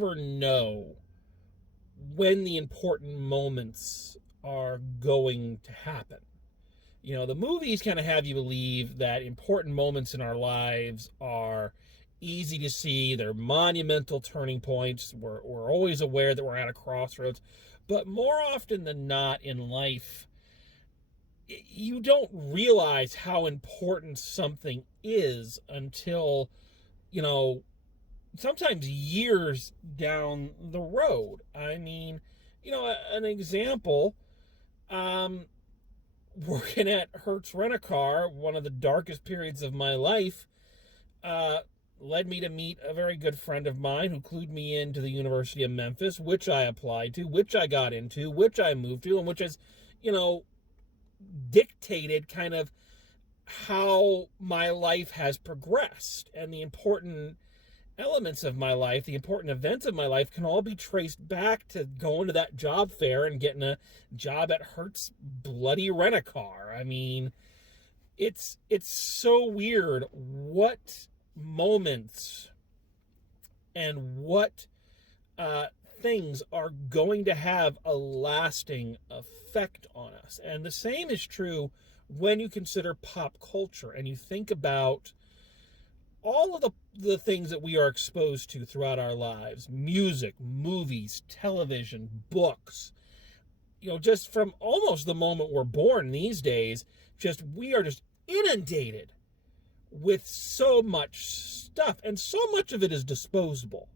never know when the important moments are going to happen. The movies kind of have you believe that important moments in our lives are easy to see. They're monumental turning points. We're always aware that we're at a crossroads. But more often than not in life, you don't realize how important something is until, sometimes years down the road. I mean, an example, working at Hertz Rent-A-Car, one of the darkest periods of my life, led me to meet a very good friend of mine who clued me into the University of Memphis, which I applied to, which I got into, which I moved to, and which has, dictated kind of how my life has progressed. And the important elements of my life, the important events of my life, can all be traced back to going to that job fair and getting a job at Hertz bloody Rent-A-Car. I mean, it's so weird what moments and what things are going to have a lasting effect on us. And the same is true when you consider pop culture and you think about all of the things that we are exposed to throughout our lives: music, movies, television, books. Just from almost the moment we're born these days, we are just inundated with so much stuff, and so much of it is disposable.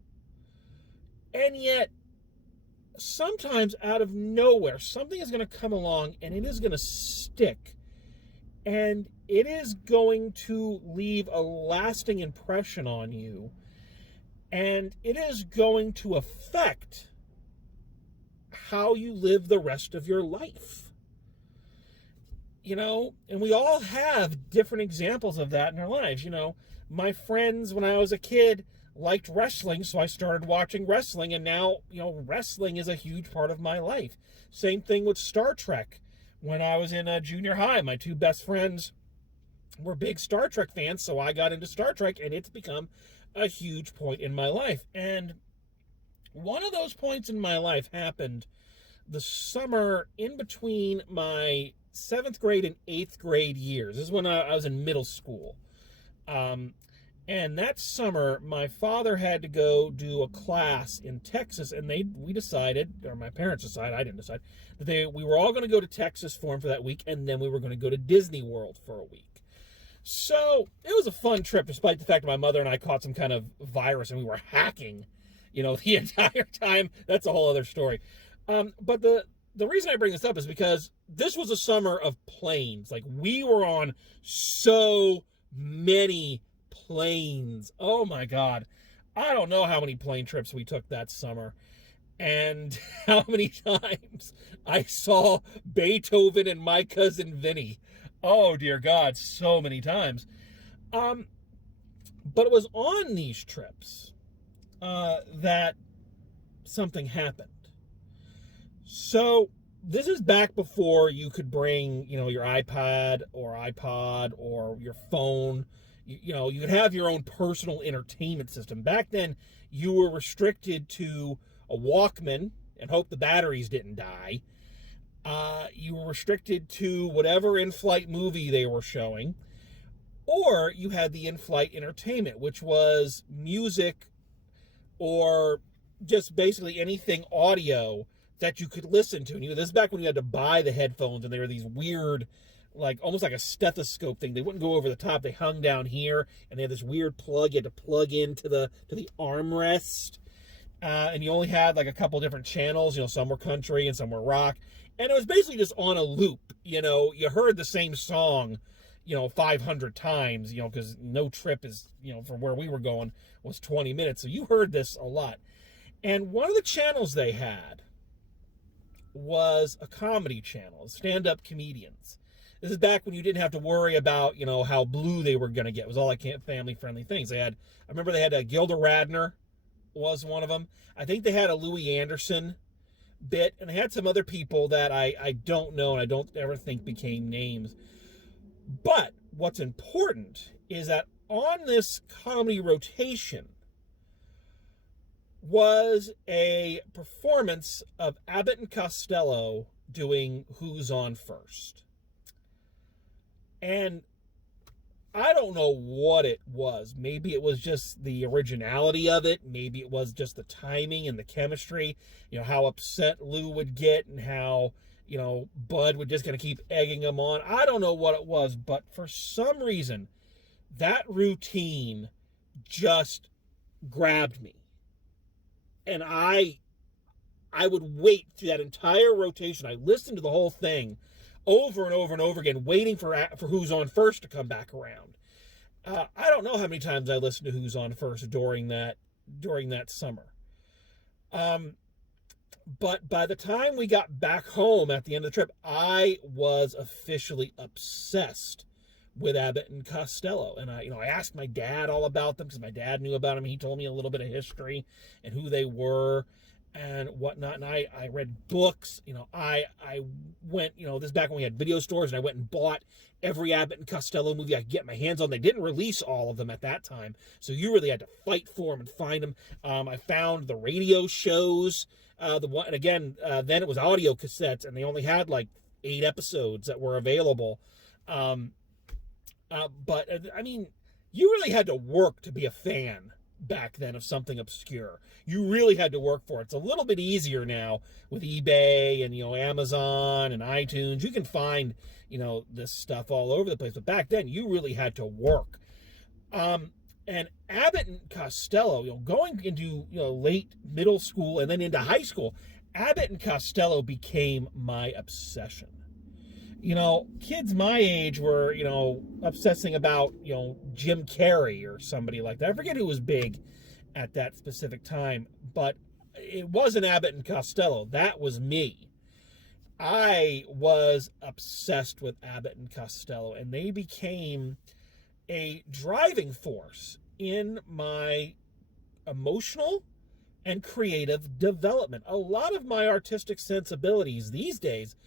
And yet, sometimes out of nowhere, something is going to come along and it is going to stick. And it is going to leave a lasting impression on you. And it is going to affect how you live the rest of your life. And we all have different examples of that in our lives. My friends, when I was a kid, liked wrestling, so I started watching wrestling, and now, wrestling is a huge part of my life. Same thing with Star Trek. When I was in junior high, my two best friends were big Star Trek fans, so I got into Star Trek, and it's become a huge point in my life. And one of those points in my life happened the summer in between my 7th grade and 8th grade years. This is when I was in middle school. And that summer, my father had to go do a class in Texas, and we decided, or my parents decided, I didn't decide, that we were all going to go to Texas for that week, and then we were going to go to Disney World for a week. So it was a fun trip, despite the fact that my mother and I caught some kind of virus, and we were hacking, the entire time. That's a whole other story. But the reason I bring this up is because this was a summer of planes. Like, we were on so many planes. Oh my God. I don't know how many plane trips we took that summer and how many times I saw Beethoven and My Cousin Vinny. Oh dear God, so many times. But it was on these trips that something happened. So this is back before you could bring, your iPad or iPod or your phone. You could have your own personal entertainment system. Back then, you were restricted to a Walkman and hope the batteries didn't die. You were restricted to whatever in-flight movie they were showing. Or you had the in-flight entertainment, which was music or just basically anything audio that you could listen to. And this is back when you had to buy the headphones, and they were these weird, almost like a stethoscope thing. They wouldn't go over the top. They hung down here, and they had this weird plug you had to plug into the armrest. And you only had a couple different channels. Some were country and some were rock. And it was basically just on a loop. You heard the same song, 500 times, because no trip is, from where we were going was 20 minutes. So you heard this a lot. And one of the channels they had was a comedy channel, stand-up comedians. This is back when you didn't have to worry about, how blue they were going to get. It was all family-friendly things. I remember they had Gilda Radner was one of them. I think they had a Louis Anderson bit, and they had some other people that I don't know and I don't ever think became names. But what's important is that on this comedy rotation, was a performance of Abbott and Costello doing Who's On First. And I don't know what it was. Maybe it was just the originality of it. Maybe it was just the timing and the chemistry. You know, how upset Lou would get and how, you know, Bud would just kind of keep egging him on. I don't know what it was, but for some reason, that routine just grabbed me. And I would wait through that entire rotation. I listened to the whole thing over and over and over again, waiting for Who's On First to come back around. I don't know how many times I listened to Who's On First during that summer. But by the time we got back home at the end of the trip, I was officially obsessed with Abbott and Costello. And I asked my dad all about them because my dad knew about them. He told me a little bit of history and who they were and whatnot. And I read books. I went, this is back when we had video stores, and I went and bought every Abbott and Costello movie I could get my hands on. They didn't release all of them at that time, so you really had to fight for them and find them. I found the radio shows. Then it was audio cassettes, and they only had like 8 episodes that were available. But I mean, you really had to work to be a fan back then of something obscure. You really had to work for it. It's a little bit easier now with eBay and Amazon and iTunes. You can find this stuff all over the place, but back then you really had to work. And Abbott and Costello, going into late middle school and then into high school, Abbott and Costello became my obsession. Kids my age were, obsessing about, Jim Carrey or somebody like that. I forget who was big at that specific time, but it wasn't Abbott and Costello. That was me. I was obsessed with Abbott and Costello, and they became a driving force in my emotional and creative development. A lot of my artistic sensibilities these days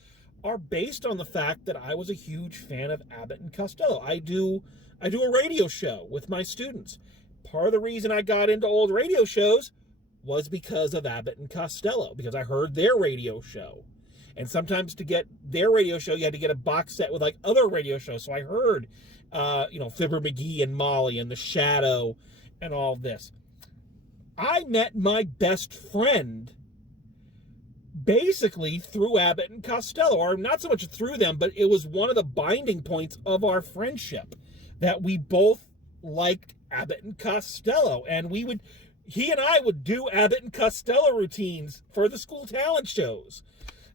are based on the fact that I was a huge fan of Abbott and Costello. I do a radio show with my students. Part of the reason I got into old radio shows was because of Abbott and Costello, because I heard their radio show. And sometimes to get their radio show, you had to get a box set with like other radio shows. So I heard, Fibber McGee and Molly and The Shadow and all this. I met my best friend basically through Abbott and Costello, or not so much through them, but it was one of the binding points of our friendship that we both liked Abbott and Costello, and he and I would do Abbott and Costello routines for the school talent shows.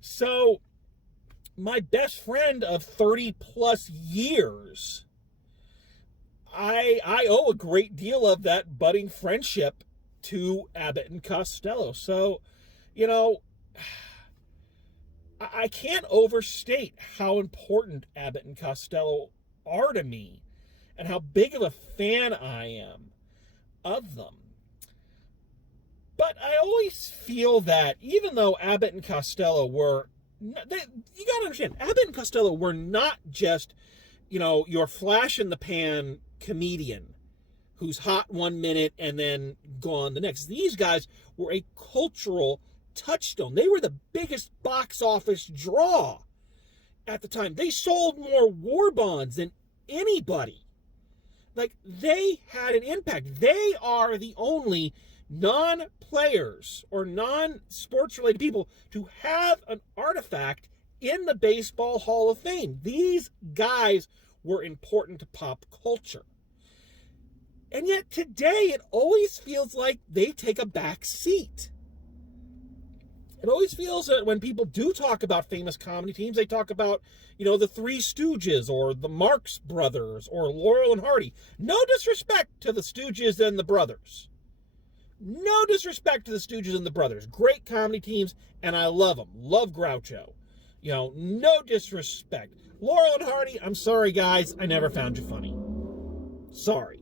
So my best friend of 30 plus years, I owe a great deal of that budding friendship to Abbott and Costello. So, I can't overstate how important Abbott and Costello are to me and how big of a fan I am of them. But I always feel that even though Abbott and Costello were, you got to understand, Abbott and Costello were not just, your flash-in-the-pan comedian who's hot one minute and then gone the next. These guys were a cultural touchstone. They were the biggest box office draw at the time. They sold more war bonds than anybody. Like, they had an impact. They are the only non-players or non-sports related people to have an artifact in the Baseball Hall of Fame. These guys were important to pop culture. And yet today it always feels like they take a back seat. It always feels that when people do talk about famous comedy teams, they talk about, the Three Stooges or the Marx Brothers or Laurel and Hardy. No disrespect to the Stooges and the Brothers. No disrespect to the Stooges and the Brothers. Great comedy teams, and I love them. Love Groucho. No disrespect. Laurel and Hardy, I'm sorry, guys. I never found you funny. Sorry.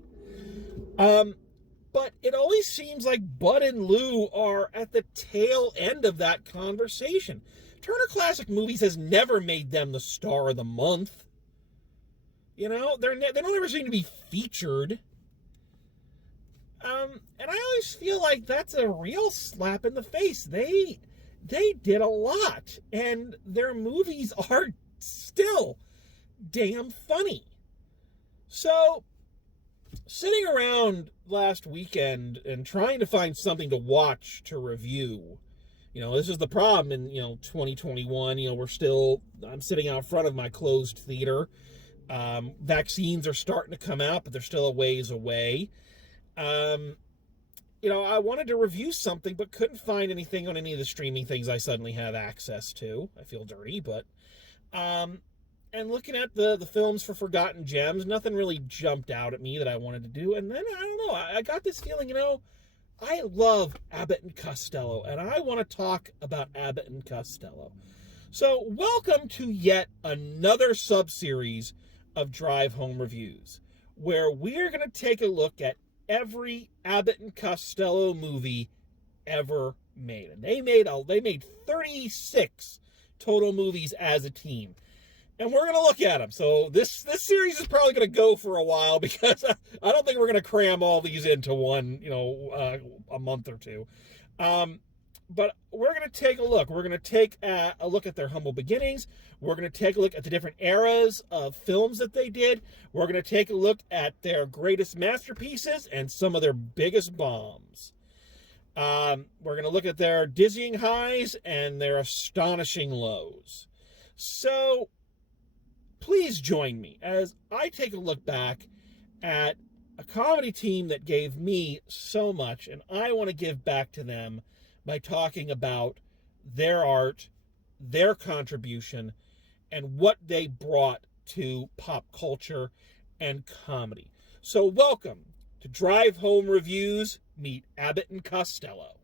But it always seems like Bud and Lou are at the tail end of that conversation. Turner Classic Movies has never made them the star of the month. They don't ever seem to be featured. And I always feel like that's a real slap in the face. They did a lot, and their movies are still damn funny. So, sitting around last weekend and trying to find something to watch to review, this is the problem in, 2021. I'm sitting out front of my closed theater. Vaccines are starting to come out, but they're still a ways away. I wanted to review something, but couldn't find anything on any of the streaming things I suddenly have access to. I feel dirty, but, and looking at the films for Forgotten Gems, nothing really jumped out at me that I wanted to do. And then, I don't know, I got this feeling, I love Abbott and Costello, and I want to talk about Abbott and Costello. So, welcome to yet another sub-series of Drive Home Reviews, where we're going to take a look at every Abbott and Costello movie ever made. And they made 36 total movies as a team. And we're going to look at them. So this series is probably going to go for a while, because I don't think we're going to cram all these into one, a month or two. But we're going to take a look. We're going to take a look at their humble beginnings. We're going to take a look at the different eras of films that they did. We're going to take a look at their greatest masterpieces and some of their biggest bombs. We're going to look at their dizzying highs and their astonishing lows. So please join me as I take a look back at a comedy team that gave me so much, and I want to give back to them by talking about their art, their contribution, and what they brought to pop culture and comedy. So welcome to Drive Home Reviews, meet Abbott and Costello.